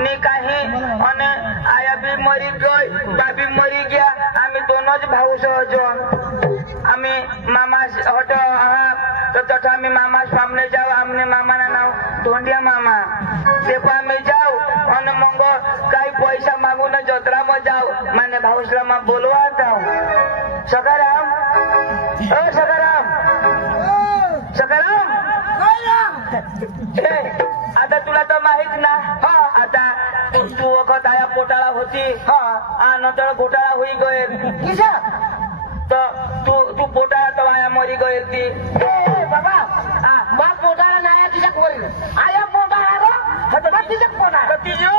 नी काही आणि आया बी मरी गई बाबी मरी गया आम्ही दोनच भाऊ सहजो आम्ही मामा हट तो तथा आम्ही मामा सामने जाऊ आमने मामा ना नाव धोंडिया मामा ते आम्ही जाऊ आणि मग काही पैसा मागून जत्रा में जाऊ माने भाऊसला मग बोलवा सकाराम ओ सकाराम सकाराम आता तुला तर माहित ना आता तू वखत आया पोटाळा होती नंतर घोटाळा होई गए तू पोटाळा तर आया मरी गए ती बाबा मग पोटाळा नाही तुझ्या पोरी आया पोटाळा तिच्या पोटाळा तिजो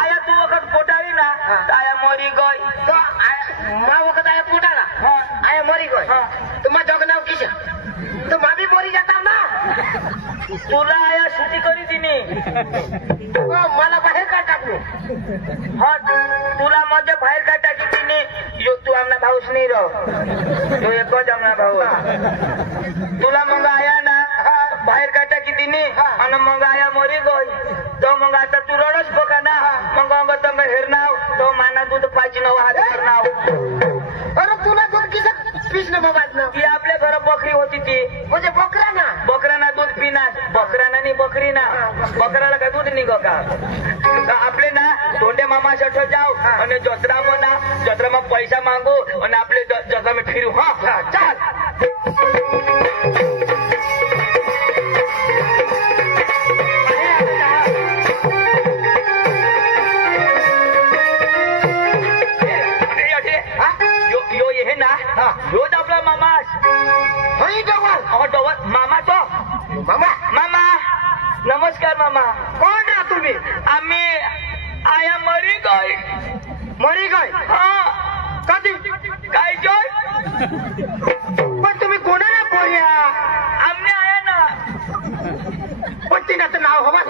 आया तू वखत पोटाळी ना आया मरी गई मा वखत आया पोटाळा आया मरी गई तुम्हा जग नाव किशा तो मा भी मरी जाता ना तुला आया सुटी करी तिने मला बाहेर का टाकलो तुला मध्ये बाहेर का टाकी तिने तू आमना भाऊस नाही राह तो एकच आमना भाऊ तुला मग आया ना बाहेर का टाकी तिने आणि मग आया मरी गई तो मग आता तू रडच बघा ना मग तुम्ही हेरनाव तो माना दूध पाहिजे नव हात करनाव अरे तुला दूध किस पिसणं मोबाईल ती आपल्या घर बकरी होती ती म्हणजे बकरा ना दूध पिणार बकराना नाही बकरी ना बकराला काय दूध निघ का आपले ना धोंडे मामा सठ जाऊ आणि जत्रा में ना जत्रा में पैसा मांगू आणि आपले जत्रा में फिरू चाल यो ये ना रोज आपला मामा मामा तो मामा नमस्कार मामा कोण आहे तुम्ही आम्ही आया मरी गई कधी काय जोय पण तुम्ही कोणाला पोऱ्या आमने आया ना पण तिनं नाव हवा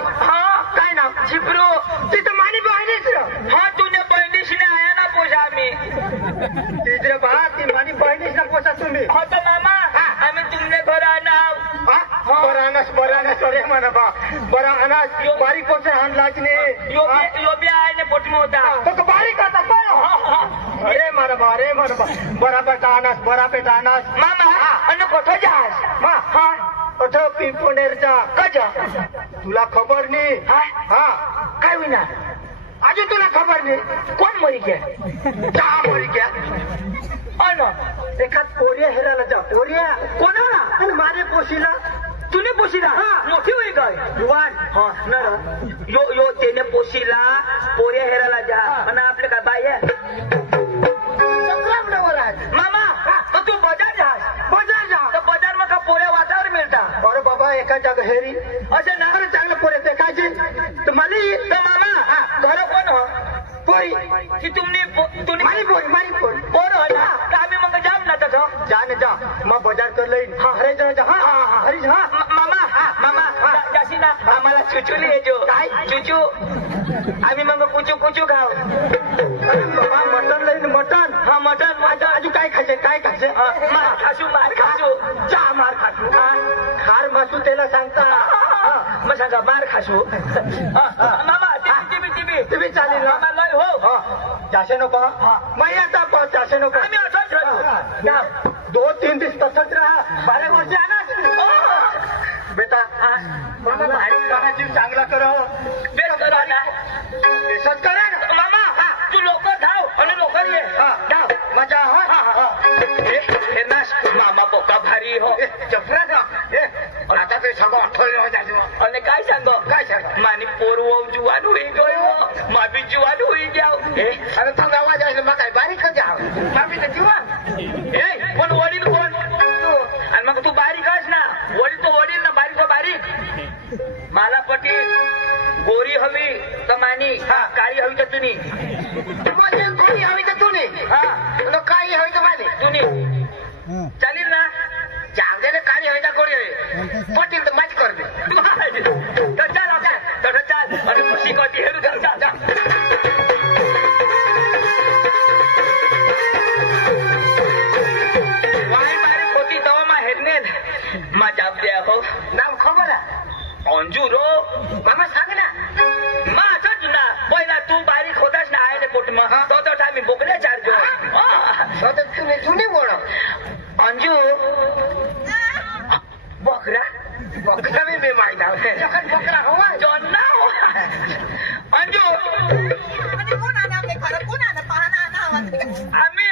काय नाव झिपरू तिथं मानी बहिणीच तुझ्या बहिणीशीने आया ना पोषा आम्ही तिथे बा ती मानी बहिणीच पोसा तुम्ही तर मामा आम्ही तुमने घर आणाव बरानस अरे म्हणा बा बरानस बारीक पोसा आणलाच नाही यो बी आहे ने पोट में होता तो बारीक आता अरे म्हणा बा बराबर टाणस मामा आणि कोठं जास अथं पिंपोनेरचा कजा तुला खबर नाही काय विना अजून तुला खबर नाही कोण मरी गया मरी गया एखाद पोरिया हेरायला जा पोरिया कोणाला आणि मारे पोशीला तूने पोशीला मोठी होई काय युवान यो तेने पोशीला पोरिया हेरायला जा आणि आपले काय बाय मामा तू बाजार जा तर बाजार मग का पोऱ्या वातावर मिळता अरे बाबा एका जागा हेरी असं ना चांगलं पोरे देखायचे तर मला मामा घर कोण हो पोरी की तुम्ही मारी पोरी पोर हो ना आम्ही मग जाऊ ना तसं जा मग बाजार कर लईन हरे जा हरी मामा जाशी ना आम्हाला चुचुली येतो काय चुचू आम्ही मग कुचू खाऊ मटन लईन मटन मटन अजून काय खायचे मार खासू मार खासू खार मासू त्याला सांगता मग सांगा मार खासू मामा तुम्ही चालेल मामा लय हो जाशे नको माही आता जाशे नको आम्ही असंच राहतो 2-3 दिवस तसंच राहा 12 वर्ष बेटा मामा जीव चांगला करा मामा तू लवकर धाव आणि लवकर ये धाव मजा मामा बोका भारी हो चपरा आता ते सांगो आठवले आणि काय सांगो मानी पोरवो जुवान होई गयो माबी जुवान होई गया अरे थंगा आवाज आहे मग काय बारीक का जाव माबी तर जुवान पण वडील कोण तू आणि मग तू बारीक आहेस ना वडील ना बारीक मला पटी गोरी हवी तर मानी काळी हवी तर तुनी गोरी हवी तर तुनी काळी हवी तर मानी तुनी चालेल ना चांगले काळी हवी तर गोरी हवी पटेल तर मॅच कर दे चाल आणि खुशी कधी हेरू जा माझ्या हो नाव खबर अंजू रो मामा सांग ना माझं तुम्ही कोण अंजू बकरा बकरा मी माहिती बकरा हवा जॉन्ना अंजू आम्ही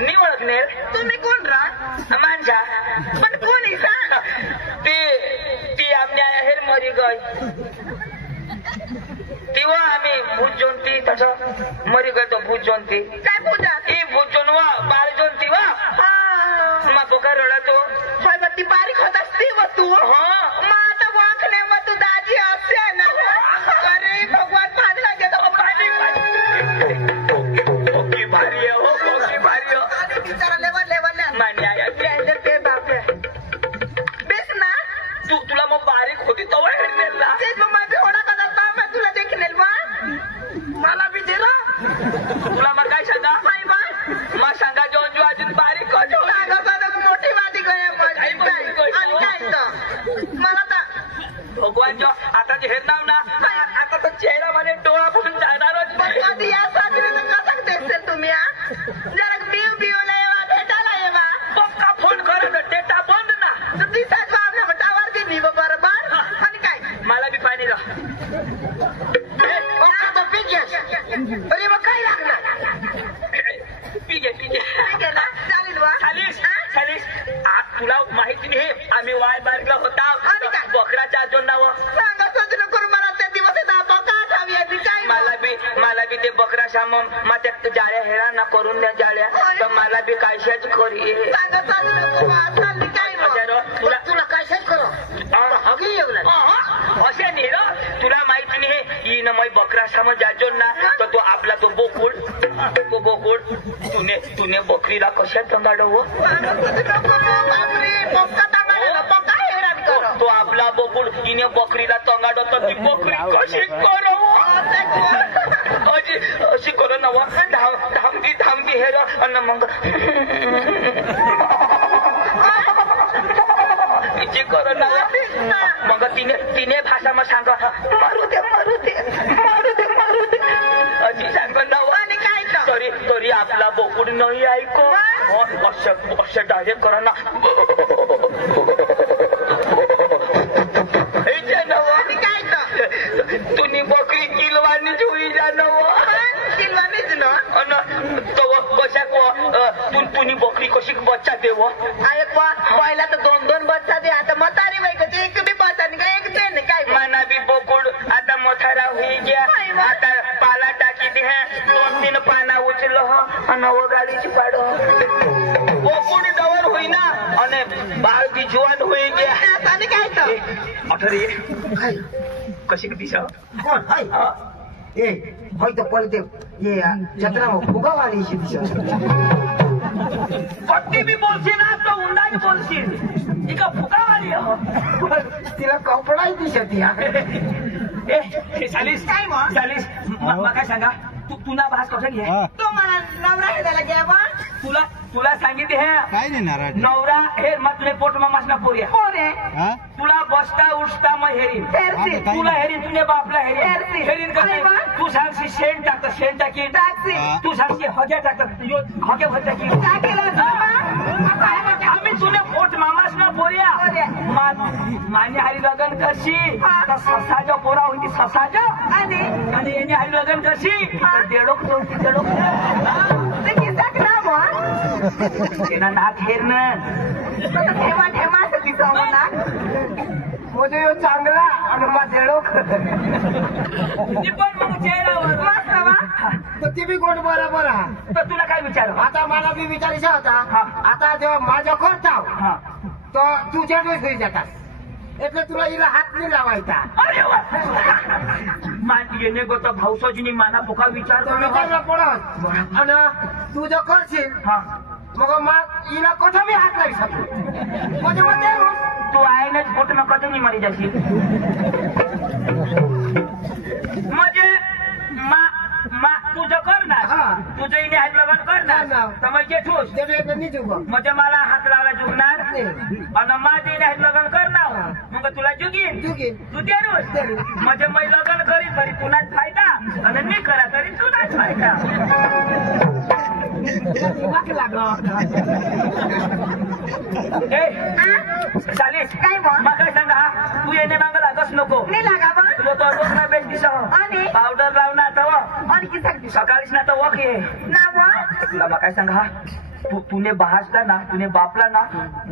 नाही ओळखणार तुम्ही कोण रा माणसा पण कोण आहे ती आमच्या हेर मरी गय तेव्हा आम्ही भूत जोनती तसं मरी गय तो भूत जोनती काय पूजा ही भूत जोनवा बार जोनती वा मग बोका रडतो ती बारीक होत असते व तू मग आता वाकणे मग तू दाजी असते ना अरे भगवान पाहला गेलो ओके भारी हो ओके भारी हो बिचारा लेवल मान्य आहे ते बापरे बेस ना तुला मग बारीक होती तो हेरनेला तेच मग माझे होडा कदा मैं तुला देखनेल मला बी दिला तुला मग काय सांगा मग सांगा जो अजून बारीक होतो मोठी वादी गया मला तर भगवान जो आता जे हेर नाव ना आता तर चेहरा मध्ये डोळा पण जाणारच कधी या साजरीनं कसं देसेल तुम्ही जरा बिव येवा भेटायला येवा पक्का फोन करत डेटा बंद ना तर ती साजवा आपल्या मटावर दिली बरोबर आणि काय मला बी पाणी रा अरे मग काय लागणार ठीक आहे ना चालेल वा चालीस तुला माहिती नाही आम्ही वाय बारला होता बकराच्या अजून नाव सांगा सजन करून मला त्या दिवस बका ठावी आहे काय मला बी ते बकरा सामन मग त्या जाळ्या हेरा ना करून द्या जाळ्या तर मला बी कायशाच करी सांगा सजन काय तुला कायशाच करो हगी येऊ असे नाही र तुला माहिती नाही इन मग बकरा सामन जाजो ना तर तो आपला तो बोकुड तुने बकरीला कशा तंगाडव तो आपला बोकुड हिने बकरीला तंगाडो तर ती बकरी कशी करव अशी करो ना धामती हेर अन्न मग तिची करो ना मग तिने भाषा मग सांग मारू दे अशी सांग ना तरी आपला बोकुड नाही ऐको असं डायरेक्ट करा ना तुम्ही बकरी किलवानी जोई जाणव तुम्ही बकरी कशी बच्चा देव पहिला तर 2 बच्चा दे आता म्हातारी बाई एक बी बच्चा नाही एक दे काय मना बी बोकुड आता मोथारा होई गया आता पाला टाकी दे 2-3 पाना उचलो आणि गाडीची पाड बोकुड डवर होईना आणि बाळ बी जुवान होई गया आणि काय अठरी कशी दिशा ए होय पलते ये जत्रा फुगावाली पट्टी भी बोलशील ना तो उंडा भी बोलशील इका फुगावाली तिला कपडाही दिसत चालीस काय सांगा तुला भास कसं घे तो मला नवरा हेदायला घ्या बा तुला सांगितले हे काय नाही नाराज नवरा हे मग तुला पोट मामासना पोरिया हा? तुला बसता उठता मग हेरीन काही तुला हेरीन तुझ्या बापला हेरीन कसं तू सांगशी शेण टाकत शेण टाकी तू सांगशी हग्या टाकत हग्या भर टाकी आम्ही तुला पोट मामासना पोरिया माने हरी लग्न करशी तर ससाच्या पोरा होती ससाच्या आणि याने हरी लग्न करशी देडोक तेना नाक हेरणं ठेवा तिचा म्हणा मोजे यो चांगला आणि माझे लोक पण मग चेहऱ्यावर ती बी गोड बरोबर तर तुला काय विचार आता मला बी विचारायचा होता आता जेव्हा माझ्या करता तर तुझ्या डोस घरी जातात એટલે तुला हिला हात नाही लावायचा येणे गोता भाऊसाजीनी माना पोका विचार विचारला पडत आणि तू जर करशील मग हिला कुठं मी हात लावू शकतो म्हणजे तू आहेनच पोट न कधी नाही मरी जाशील म्हणजे तुझं करणार तुझं इने हात लग्न करणार तर मग जेठूस म्हणजे मला हात लावायला जुगणार आणि माझे इने हात लग्न करणार मग तुला जुगीन तू देरूस म्हणजे मी लग्न करीन तरी तुलाच फायदा आणि मी करा तरी तुलाच फायदा दिमाग लागत ए चालीस काय बा? मग काय सांगा तू येणे मागं लागच नको नाही लागा बा तुला तो डोकरा बेस दिसा आणि पावडर लाव ना तव आणि की सांगते सकाळीच ना तव की ना बा तुला मग काय सांगा तुने बहासला ना तुने बापला ना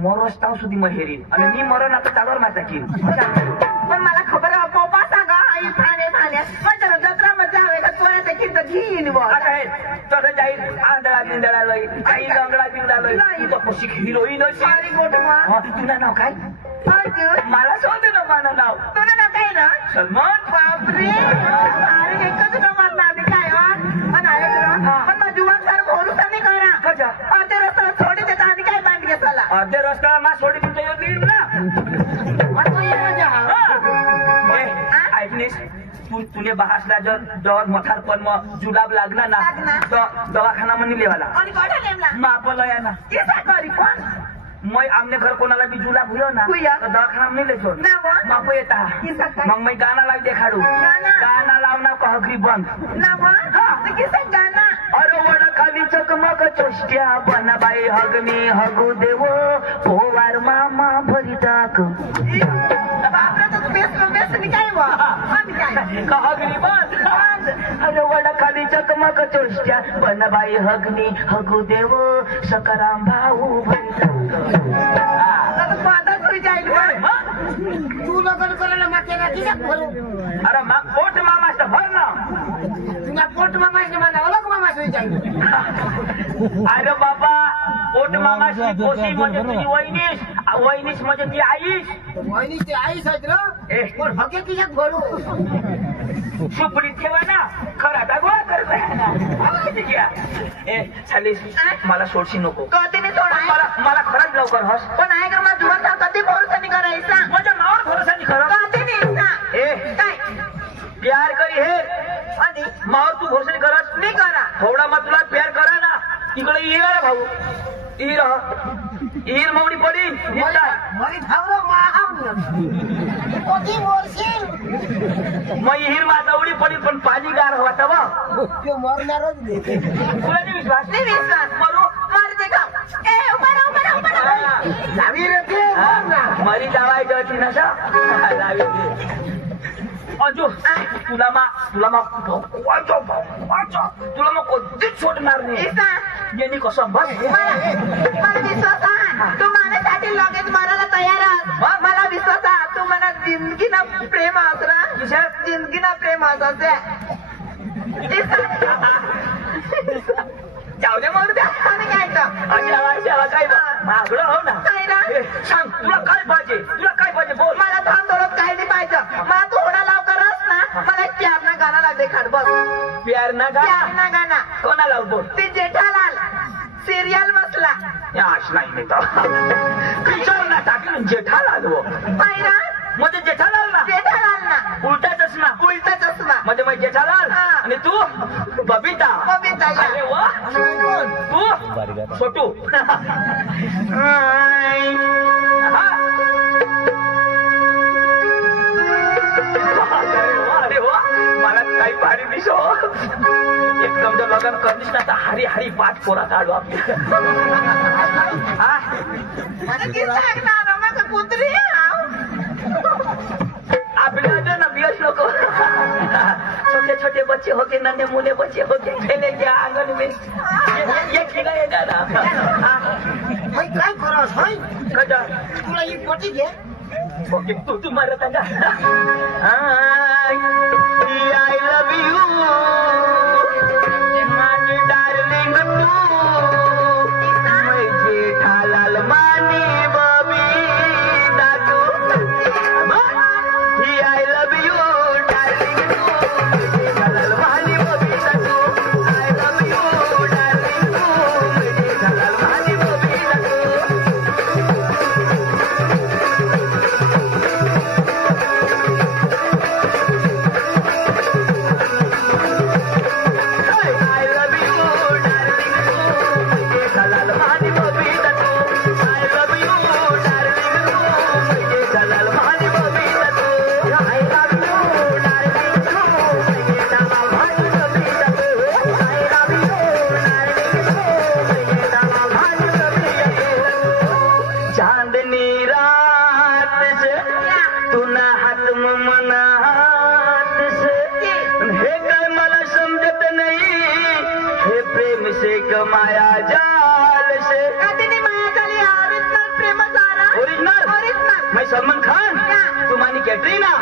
मरोस्ताव सुधी महेरी आणि मी मरण आता चालवर माझा की पण मला खबर आहे पोपा सांगा आई ठाणे ठाण्यात माझ्या जत्रा मध्ये हवे का कोणाचं खिंत घेईन बा आता हे तसं जाईल आंधळा बिंदळा लय काही लंगडा बिंगडा लय तू तर कशी हिरोईन सॉरी गोटमा तुला नाव काय अर्जुन मला शोध ना माझं नाव तुला ना काय ना सलमान बापरे अरे एकच नंबर नाव काय पण आहे पण माझी जुवान सर भोरूसा नाही करा कशा अर्धे रस्त्याला सोडी देता आणि काय बांध घेताला अर्धे रस्त्याला मा सोडी तुमच्या येत येईल ना ऐकलीस तुने बहासला जर मथार पण मग जुलाब लागला ना तर दवाखाना म्हणून लेवाला आणि कोणा नेमला मापला या ना किसा करी कोण मैं आमने घर कोणाला भी जुलाब हुयो ना तो दवाखाना में लेतो माप येता मग मैं गाना लाग देखाडू गाना लावना कहगरी बंद ना बा किसा गाना अरे वड खाली चकमक चोष्ट्या बनबाई हगनी हगू देव पोवार मामा भरी टाक बापरे तो बेस काय बा आम्ही काय कहगरी बंद अरे वड खाली चकमक चोष्ट्या बनबाई हगनी हगू देव सकाराम भाऊ भरी टाक तू लग्न करायला मागे ना तिला भरू अरे पोट मामा भर ना तुला पोट मामाचे मला अलग मामा जाईल अरे बाबा पोट मामाची कोशी म्हणजे तुझी वहिनीस वहिनीस म्हणजे ती आईस वहिनीची आई साजर पण हके तिच्यात भरू सुपडी ठेवा ना खरा गोळा कर चालीस मला सोडशी नको कधी नाही सोडा मला खरंच लवकर हस पण आहे का मला जुवान कधी भरोसा नाही करायचा माझ्या नावावर भरोसा नाही खरं कधी नाही ए काय प्यार करी हे आणि मावर तू भरोसा नाही करत नाही करा थोडा मग तुला प्यार करा ना इकडे ये भाऊ ईर मवडी पडी मरी थांबलो कोटी मोरशील मग हिर मातावडी पडी पण पाणी गार हवा तवा तो मरणारच तुला नाही विश्वास नाही विश्वास मरू मार दे का ए उभा जावी रे ते मरी जावायची होती ना सा अजो तुला मग कधीच सोडणार नाही यांनी कसं बस मला विश्वास आहे तू माझ्यासाठी लगेच मरायला तयार आहात मला विश्वास आहे तू मला जिंदगीनं प्रेम असरा जिंदगीनं प्रेम असे जाऊ दे मग द्या काय मागडं हो ना सांग तुला काय पाहिजे बोल मला थांब थोडं काही नाही पाहिजे मला थोडा लवकरच ना मला एक प्यार ना गाणं लागते खाट बस प्यार ना गाणं कोणा लाव बोल ते जेठालाल सिरियल बसला याश नाही तो किशोर ना टाकून जेठालाल हो पाहिला मध्ये जेठालाल ना उलटा चष्मा मध्ये मग जेठालाल आणि तू बबिता अरे वा तू छोटू अरे वा मला काही भारी दिसो एकदम जर लग्न करलीस ना तर हरी हरी पाठ पोरा काढू आपल्या कुत्री आपल्या ना बियस लोक छोटे छोटे बच्चे होके नन्हे मुने बच्चे होके खेले क्या आंगन में ये खिलाएगा ना काय करस होय कजा तुला ही पोटी घे ओके तू मारत आहे I love you my darling तू मैं जेठालाल मानी बबीता तू I love you darling तू जेठालाल मानी बबीता तू I love you darling तू जेठालाल मानी बबीता तू जन्म मनात से हे काय मला समजत नहीं हे प्रेम से कमाया जाल से माया झाली ओरिजिनल प्रेम सारा ओरिजिनल मैं सलमान खान तुम्हारी कैटरीना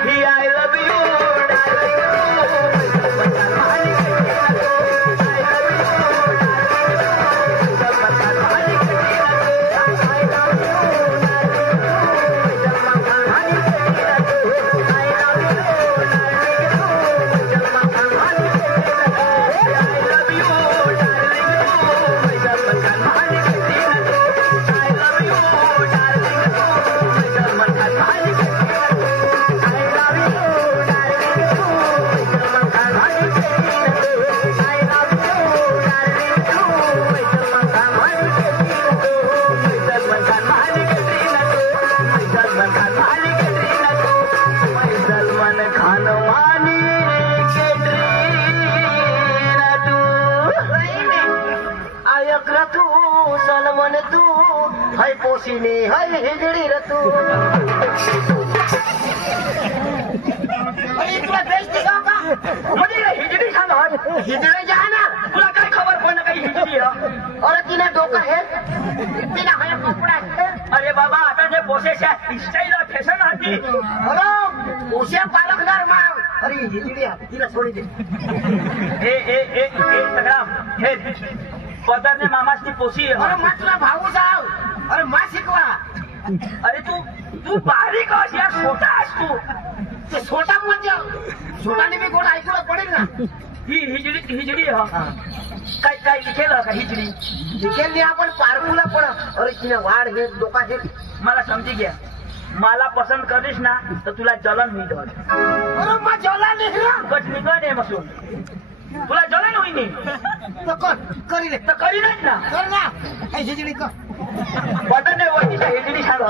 ही आई लव यू सलमान तू है पोसीने है हिजड़ी रे तू अरे तुला बेस्ट का म्हणजे हिजडी सांग हिजड़ी जाना तुला काय खबर पण काही हिजडी अरे तिने डोका है तिला है कपडा अरे बाबा आता जे पोसेस स्टाईल फॅशन होती अरे पोसे पालकदार मार अरे हिजड़ी तिला सोडी दे ए सगळा हे पदरने मामाची पोसी अरे मातला भाऊ जाव अरे मा शिकवा अरे तू बारीक आहेस यार छोटा आहेस तू ते छोटा म्हणजे छोटाने मी कोण ऐकूला पडेल ना ही हिजडी काय लिखेल का हिजडी लिखेल आपण पारकूला पण अरे तिने वाढ हे डोका हे मला समजी घ्या मला पसंत करीस ना तर तुला जलन होईल अरे मा जलन निघला कच निघण आहे मसून तुला जलन होईल तर कर करीले तर करीनच ना कर ना हे हिजडी कर पदरने वरतीच्या हिजडी सांग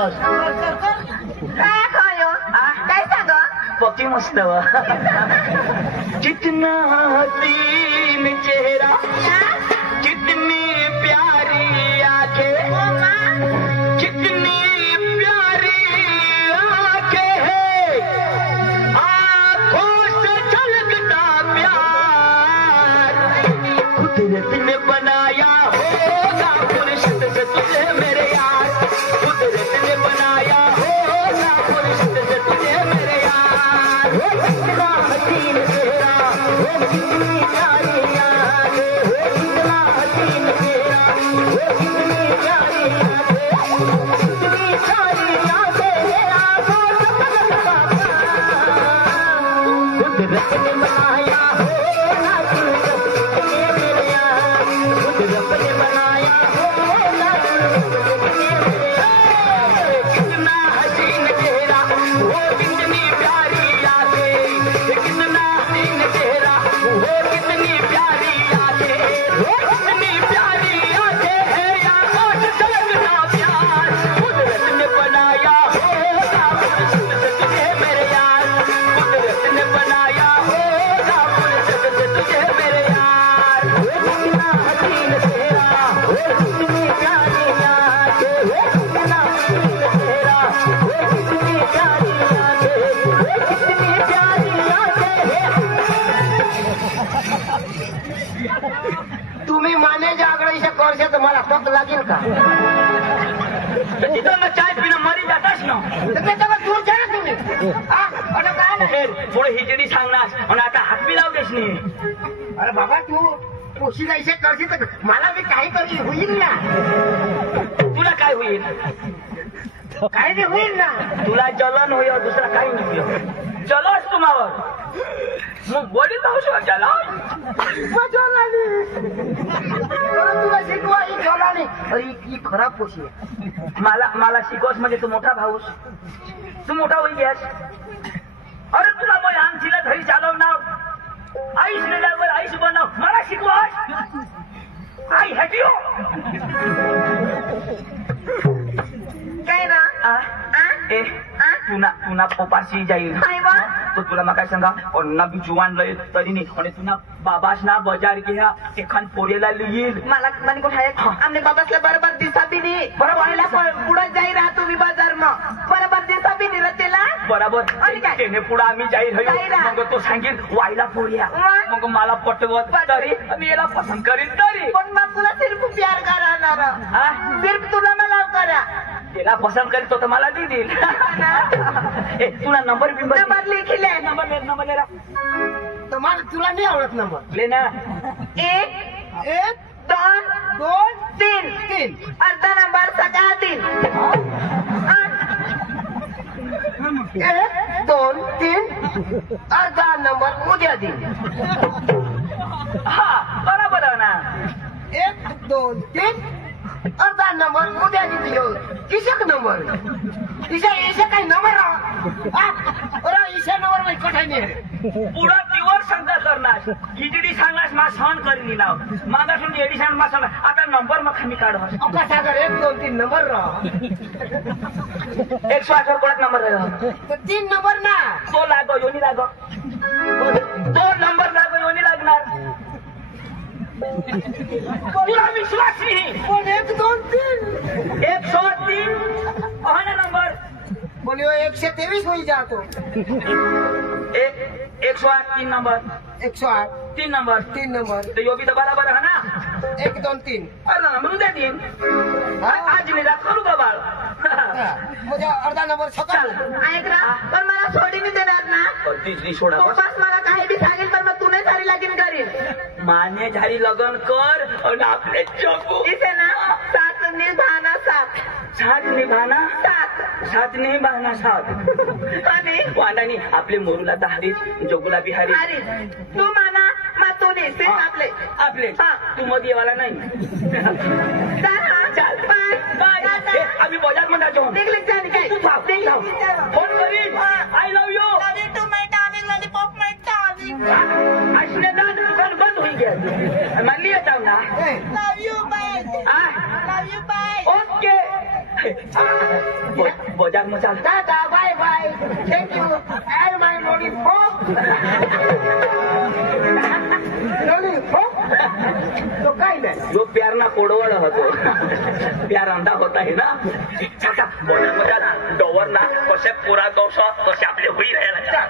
काय खायो काय सांग पक्की मस्त कितना हसीन चेहरा कितनी प्यारी आंखें कितनी प्यारी आंखें हैं आंखों से झलकता प्यार कुदरत ने बनाया होगा फुर्सत से तुझे मेरे यार कुदरत ने बनाया होगा फुर्सत से तुझे मेरे यार कितना हसीन चेहरा कितनी प्यारी आंखें कितना हसीन चेहरा कितनी प्यारी आंखें कितनी प्यारी आंखें आंखों से झलकता प्यार कुदरत ने बनाया होगा फुर्सत से तुझे मेरे यार कुदरत ने बनाया होगा फुर्सत से तुझे मेरे यार कितना हसीन चेहरा वो कितनी प्यारी आंखें कितना हसीन चेहरा वो कितनी प्यारी आंखें वो कितनी प्यारी आंखें है आंखों से झलकता प्यार कुदरत ने बनाया होगा फुर्सत से तुझे मेरे यार कुदरत ने बनाया होगा फुर्सत से तुझे मेरे यार कितना हसीन चेहरा वो कितनी प्यारी आंखें वो कितना हसीन चेहरा वो कितनी प्यारी आंखें वो कितनी प्यारी आंखें तुम्ही माने जागडायच्या करशे तर मला टोक लागेल का इथं ना चाय पिणं मरी जातास ना तर त्याच्यावर दूर जा ना तुम्ही हा अरे काय नाही थोडं हिजडी सांगणार आणि आता हात बी लावतेस नाही अरे बाबा तू पोशी जायचे करशी तर मला बी काही तरी होईल ना तुला काय होईल काही नाही होईल ना तुला जलन होईल दुसरा काही नाही जलस तुम्हावर मग वडील जाऊ शकत जलन जलाली तुला शिकवा ही जलाली अरे ही खराब पोशी आहे मला शिकवस म्हणजे तू मोठा भाऊस तू मोठा होईल गॅस अरे तुला मग आमचीला घरी चालवणार आईस गेल्यावर आईस बनव मला शिकवस आई हॅटिओ काय ना पुन्हा पोपाशी जाईल तो तुला मग काय सांगा अण्णा बी जुवान लय तरी नाही आणि तुला बाबास ना बजार घ्या एखाद पोरेला लिहिल मला म्हणे कोण आहे आमने बाबासला बरोबर दिसा बी नाही बरोबर पुढे जाई राहा तुम्ही बाजार मग बरोबर दिसा बी नाही रचेला बराबर आणि काय? त्याने पुढे आम्ही जाहीर जाहीर. मग तो सांगेल वाईला पोऱ्या मग? मग मला पटवत तरी आणि याला पसंत करीन तरी पण मग तुला सिर्फ प्यार करणार हा? सिर्फ तुला मला करा याला पसंत करीत तो तर मला देईल ए तुला नंबर बिंबर नंबर लिखिले नंबर ले रा तर मला तुला नाही आवडत नंबर. ले ना 1 1 2 2 3 3 अर्धा नंबर सकाळ 3 1 2 3 अर्धा नंबर उद्या दे. हा बरोबर आहे ना 1 2 3 अर्धा नंबर उद्या दियो. किसक नंबर इसे काही नंबर इसे नंबर नाही कठाई नाही पुढं तीवर शंका करणार इजडी सांगणार मा सहन करीन नाव मागासून एडी सांग मा सांग आता नंबर मग आम्ही काढू अका सागर 1 2 3 नंबर 108 कोणाच नंबर राहिला तर 3 नंबर ना तो लागो योनी लागो तो नंबर लागो योनी लागणार तुला विश्वास नाही पण 1 2 3 103 ना नंबर बोलियो 123 होई जातो. 108 3 नंबर 108 3 नंबर 3 नंबर तो यो भी तो बराबर है ना 1 2 3 अर्धा नंबर उद्या देईन आज मी करू बाबा म्हणजे अर्धा नंबर सकाळ. ऐक ना पण मला सोडीने देणार ना तिसरी सोडा पप्पाच मला काही बी सांगेल पण मग तू नाही सारी लगीन करील माने झाली लगन कर आणि आपले चकू इसे ना 7 निभाना 7 साथ निभाना 7 साथ निभाना साथ आणि वांडानी आपले मोरूला दहारीच जोगुला बिहारी अरे तू माना मग तू नाही तेच आपले आपले हा. तू मध्ये वाला नाही चाल बाय बाय आम्ही बाजार मध्ये जाऊ निघले जाणे काय तू थांब, तू थांब. फोन करीन I love you too my darling lollipop my darling असले दुकान बंद होई गया मानली जाऊ ना love you bye love you bye okay बाजार में चल tata bye bye thank you एल माय लॉलीपॉप लॉलीपॉप तो काय नाही जो प्यार ना कोडवळ होतो प्यार अंधा होता है ना बाजार मध्ये डोवर ना कसे पुरा गवसा कसे आपले होई राहिला